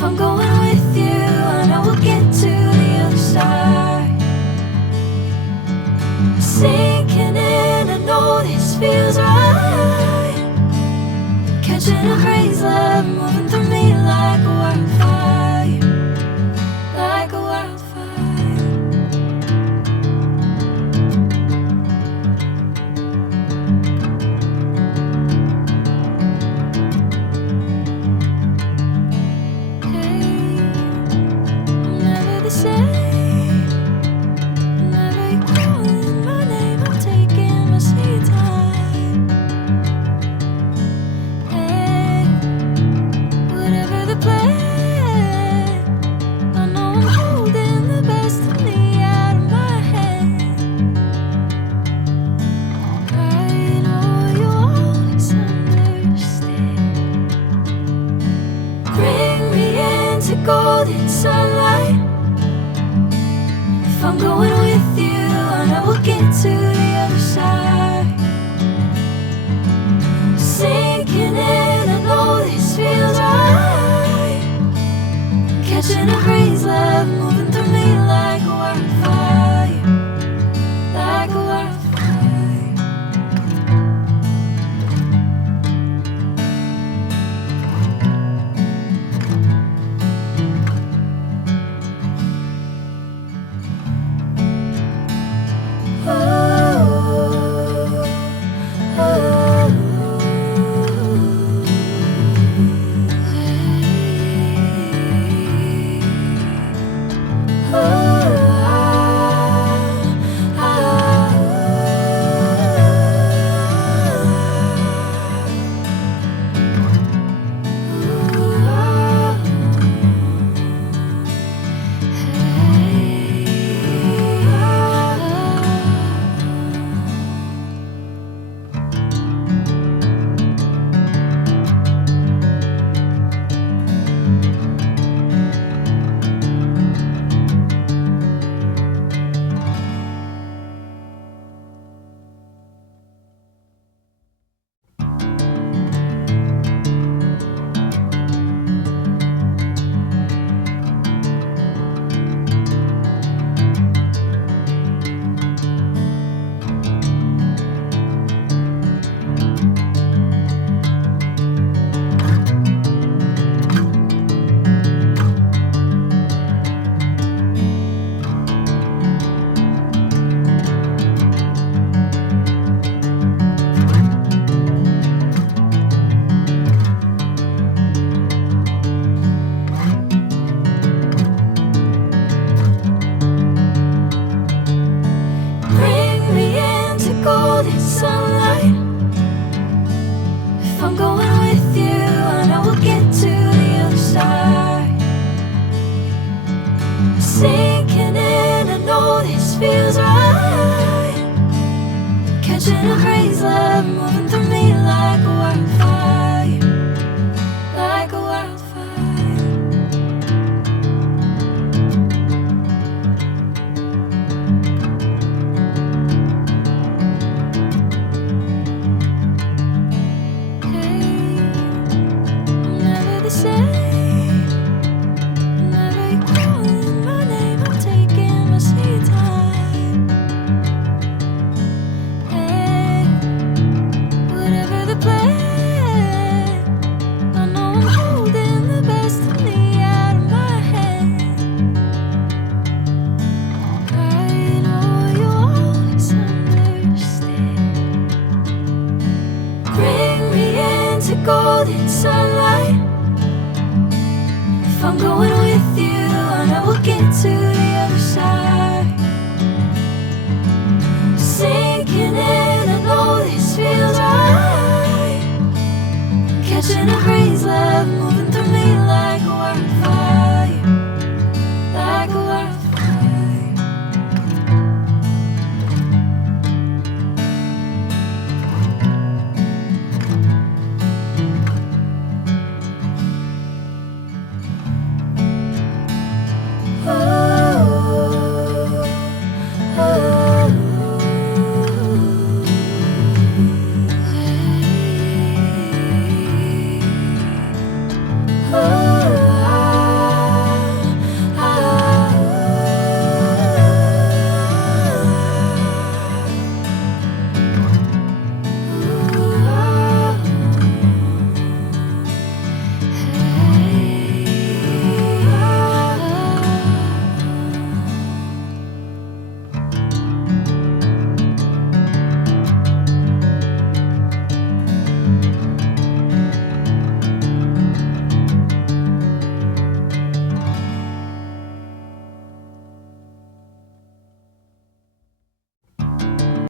If I'm going with you, I know we'll get to the other side. Sinking in, I know this feels right. Catching a crazy love, moving through me like a wildfire, like a wildfire. Golden sunlight. If I'm going with you, I know we'll get to the other side. Sinking in, I know this feels right. Catching a crazy love, moving through me like a wildfire, like a wildfire. Sinking in, I know this feels right. Catching a crazy love, moving through me like a wildfire, like a wildfire. Hey, I'm never the same. Golden sunlight. If I'm going with you, I know we'll get to the other side. Sinking in, I know this feels right. Catching a crazy love.